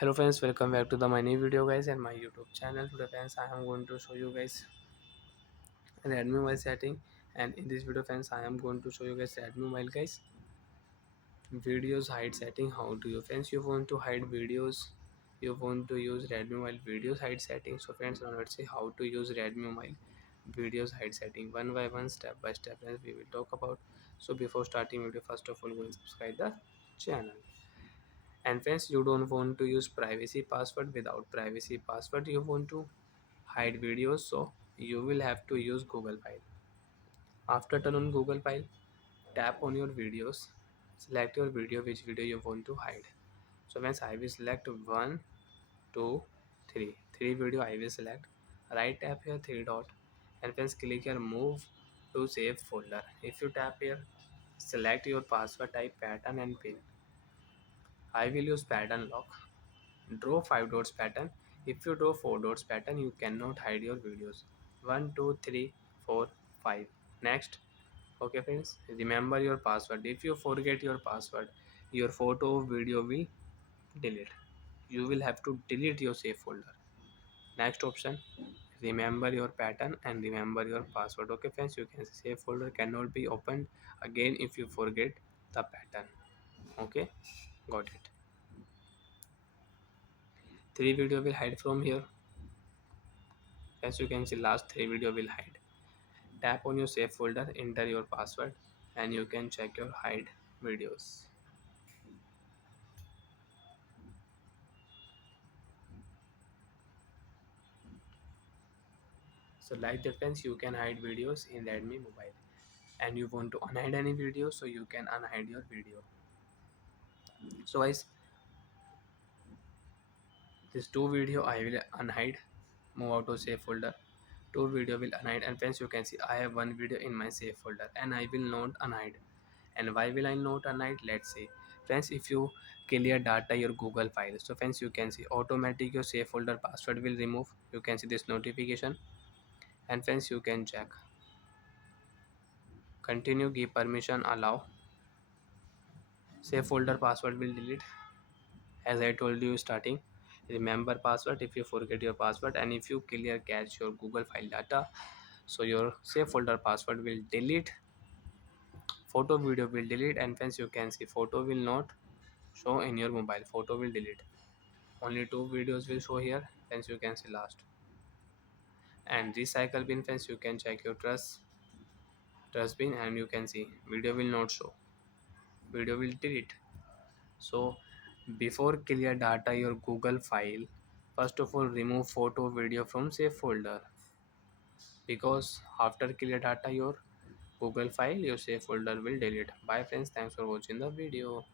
Hello friends, welcome back to the my new video guys and my YouTube channel. Today friends, I am going to show you guys Redmi mobile setting, and in this video friends, I am going to show you guys Redmi mobile guys videos hide setting. How do you friends you want to hide videos? You want to use Redmi mobile videos hide setting. So friends, now let's see how to use Redmi mobile videos hide setting one by one, step by step. Friends, we will talk about. So before starting video, first of all, go and subscribe the channel. And friends, you don't want to use privacy password. Without privacy password you want to hide videos, so you will have to use Google File. After turn on Google File, tap on your videos, select your video, which video you want to hide. So once I will select one, two, three video I will select. Right tap here three dot, and friends click here move to save folder. If you tap here, select your password type, pattern and pin. I will use pattern lock. Draw 5 dots pattern. If you draw 4 dots pattern, you cannot hide your videos. 1, 2, 3, 4, 5. Next. Okay friends, remember your password. If you forget your password, your photo or video will delete. You will have to delete your save folder. Next option, remember your pattern and remember your password. Okay friends, you can save folder cannot be opened again if you forget the pattern. Okay, got it. Three video will hide from here. As you can see, last three video will hide. Tap on your save folder, enter your password, and you can check your hide videos. So like that friends, you can hide videos in Redmi mobile. And you want to unhide any video, so you can unhide your video. So guys, this two video I will unhide. Move out to save folder. Two video will unhide, and friends you can see I have one video in my save folder and I will not unhide. And why will I not unhide? Let's see. Friends, if you clear data your Google file, so friends you can see automatic your save folder password will remove. You can see this notification, and friends you can check. Continue, give permission, allow. Save folder password will delete. As I told you starting, remember password if you forget your password, and if you clear cache your Google file data, so your save folder password will delete. Photo video will delete, and friends you can see photo will not show in your mobile. Photo will delete. Only two videos will show here. Friends you can see last. And recycle bin, friends you can check your trust bin, and you can see video will not show. Video will delete. So before clear data your Google file, first of all remove photo video from save folder, because after clear data your Google file, your save folder will delete. Bye friends, thanks for watching the video.